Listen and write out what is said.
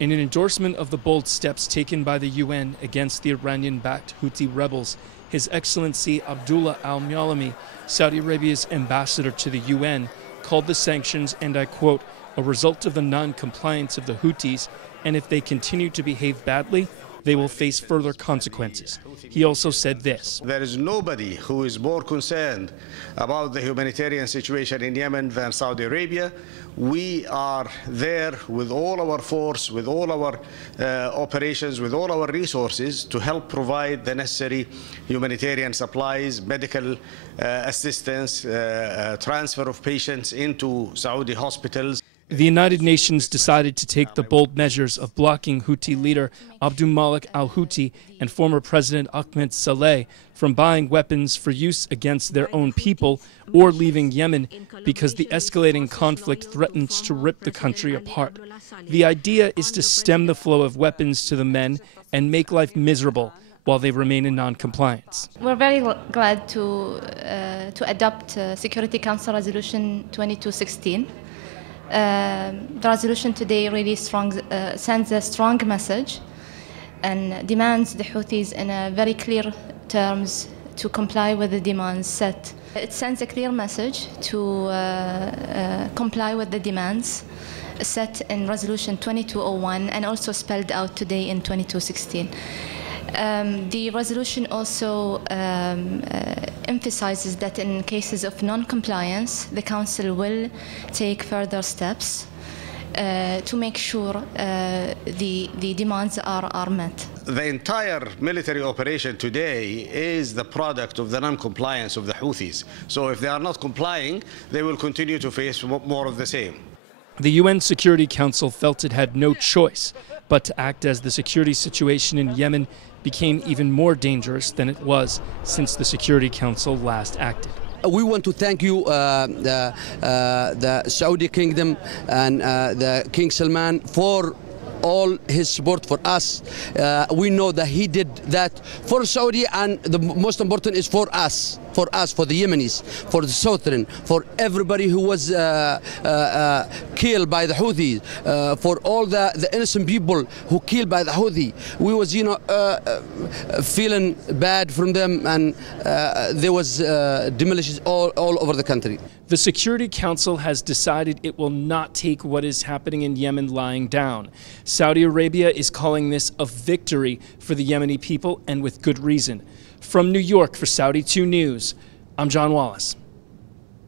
In an endorsement of the bold steps taken by the UN against the Iranian-backed Houthi rebels, His Excellency Abdullah al-Malami, Saudi Arabia's ambassador to the UN, called the sanctions, and I quote, a result of the non-compliance of the Houthis, and if they continue to behave badly, they will face further consequences. He also said this. There is nobody who is more concerned about the humanitarian situation in Yemen than Saudi Arabia. We are there with all our force, with all our operations, with all our resources to help provide the necessary humanitarian supplies, medical assistance, transfer of patients into Saudi hospitals. The United Nations decided to take the bold measures of blocking Houthi leader Abdul Malik al-Houthi and former President Ahmed Saleh from buying weapons for use against their own people or leaving Yemen because the escalating conflict threatens to rip the country apart. The idea is to stem the flow of weapons to the men and make life miserable while they remain in non-compliance. We're very glad to adopt Security Council Resolution 2216. The resolution today really sends a strong message and demands the Houthis in a very clear terms to comply with the demands set. It sends a clear message to comply with the demands set in Resolution 2201 and also spelled out today in 2216. The resolution also emphasizes that in cases of non-compliance, the Council will take further steps to make sure the demands are met. The entire military operation today is the product of the non-compliance of the Houthis. So if they are not complying, they will continue to face more of the same. The UN Security Council felt it had no choice but to act as the security situation in Yemen became even more dangerous than it was since the Security Council last acted. We want to thank you, the Saudi Kingdom and the King Salman, for all his support for us. We know that he did that for Saudi, and the most important is for us, for the Yemenis, for the Southern, for everybody who was killed by the Houthis, for all the innocent people who killed by the Houthi. We was, feeling bad from them, and there was demolitions all over the country. The Security Council has decided it will not take what is happening in Yemen lying down. Saudi Arabia is calling this a victory for the Yemeni people, and with good reason. From New York for Saudi 2 News, I'm John Wallace.